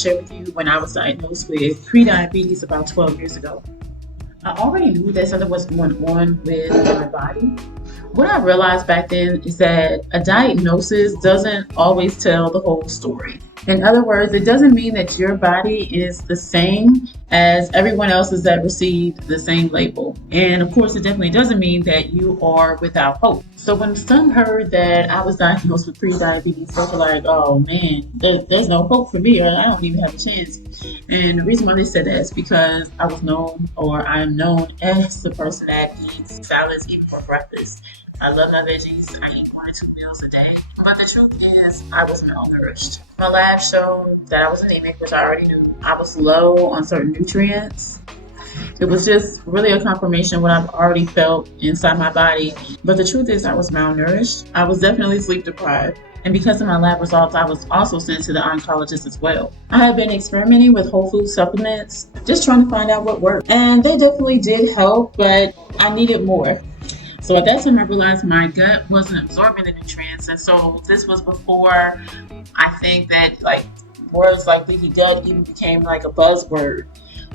share with you when I was diagnosed with prediabetes about 12 years ago. I already knew that something was going on with my body. What I realized back then is that a diagnosis doesn't always tell the whole story. In other words, it doesn't mean that your body is the same as everyone else's that received the same label. And of course, it definitely doesn't mean that you are without hope. So when some heard that I was diagnosed with prediabetes, they were like, oh man, there's no hope for me, or I don't even have a chance. And the reason why they said that is because I am known as the person that eats salads even for breakfast. I love my veggies. I eat 1 to 2 meals a day. But the truth is, I was malnourished. My lab showed that I was anemic, which I already knew. I was low on certain nutrients. It was just really a confirmation of what I've already felt inside my body. But the truth is, I was malnourished. I was definitely sleep deprived. And because of my lab results, I was also sent to the oncologist as well. I had been experimenting with whole food supplements, just trying to find out what worked. And they definitely did help, but I needed more. So at that time, I realized my gut wasn't absorbing the nutrients. And so this was before I think that words like leaky gut even became like a buzzword.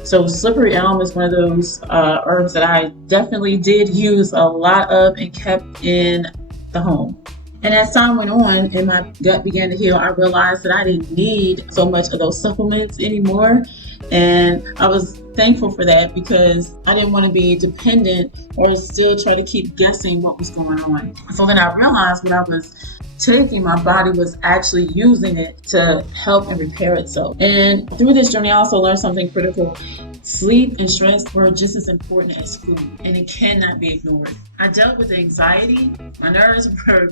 So slippery elm is one of those herbs that I definitely did use a lot of and kept in the home. And as time went on and my gut began to heal, I realized that I didn't need so much of those supplements anymore. And I was thankful for that because I didn't want to be dependent or still try to keep guessing what was going on. So then I realized when I was taking, my body was actually using it to help and repair itself. And through this journey, I also learned something critical. Sleep and stress were just as important as food, and it cannot be ignored. I dealt with anxiety. My nerves were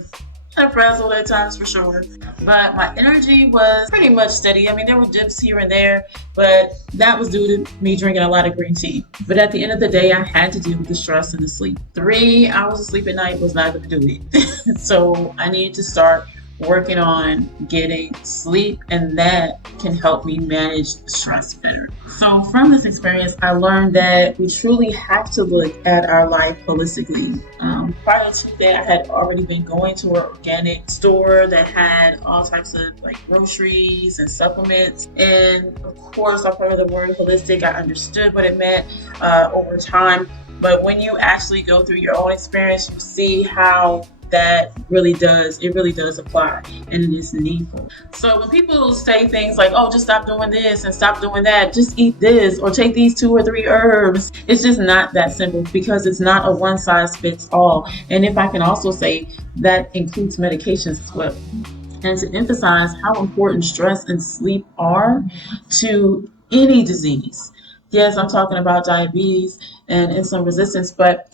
frazzled at times for sure, but my energy was pretty much steady. I mean, there were dips here and there, but that was due to me drinking a lot of green tea. But at the end of the day, I had to deal with the stress and the sleep. 3 hours of sleep at night was not going to do it. So I needed to start working on getting sleep, and that can help me manage stress better. So from this experience, I learned that we truly have to look at our life holistically. Prior to that, I had already been going to an organic store that had all types of groceries and supplements. And of course, I've heard the word holistic. I understood what it meant over time. But when you actually go through your own experience, you see how that really does apply, and it is needful. So when people say things like, oh, just stop doing this and stop doing that, just eat this or take these 2 or 3 herbs, it's just not that simple because it's not a one size fits all. And if I can also say, that includes medications as well. And to emphasize how important stress and sleep are to any disease. Yes, I'm talking about diabetes and insulin resistance, but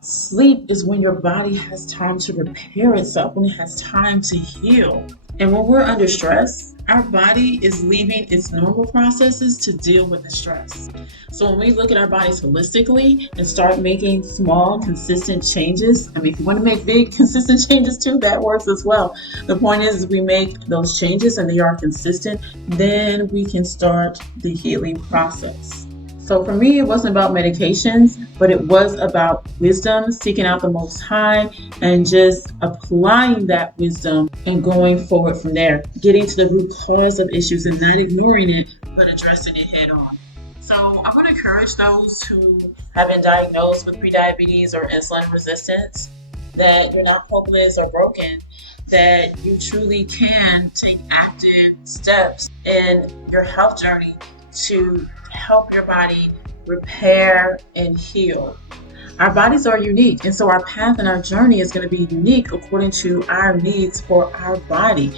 sleep is when your body has time to repair itself, when it has time to heal. And when we're under stress, our body is leaving its normal processes to deal with the stress. So when we look at our bodies holistically and start making small, consistent changes, if you want to make big, consistent changes too, that works as well. The point is we make those changes and they are consistent, then we can start the healing process. So for me, it wasn't about medications, but it was about wisdom, seeking out the Most High, and just applying that wisdom and going forward from there, getting to the root cause of issues and not ignoring it, but addressing it head on. So I want to encourage those who have been diagnosed with prediabetes or insulin resistance that you're not hopeless or broken, that you truly can take active steps in your health journey to help your body repair and heal. Our bodies are unique, and so our path and our journey is going to be unique according to our needs for our body.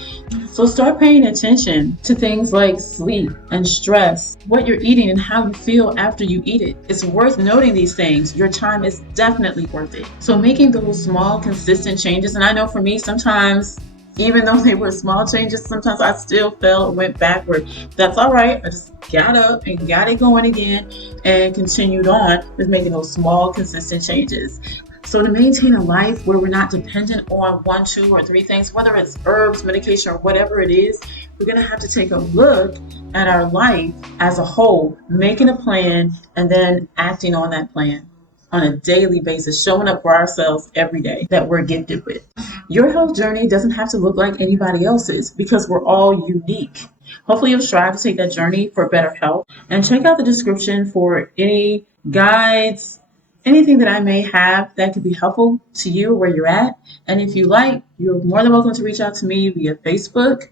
So start paying attention to things like sleep and stress, what you're eating and how you feel after you eat it. It's worth noting these things. Your time is definitely worth it. So making those small, consistent changes, and I know for me, sometimes even though they were small changes, sometimes I still went backward. That's all right. I just got up and got it going again and continued on with making those small, consistent changes. So to maintain a life where we're not dependent on 1, 2, or 3 things, whether it's herbs, medication, or whatever it is, we're going to have to take a look at our life as a whole, making a plan, and then acting on that plan on a daily basis, showing up for ourselves every day that we're gifted with. Your health journey doesn't have to look like anybody else's because we're all unique. Hopefully, you'll strive to take that journey for better health and check out the description for any guides, anything that I may have that could be helpful to you where you're at. And if you like, you're more than welcome to reach out to me via Facebook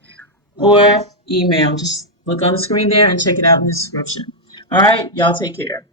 or email. Just look on the screen there and check it out in the description. All right, y'all take care.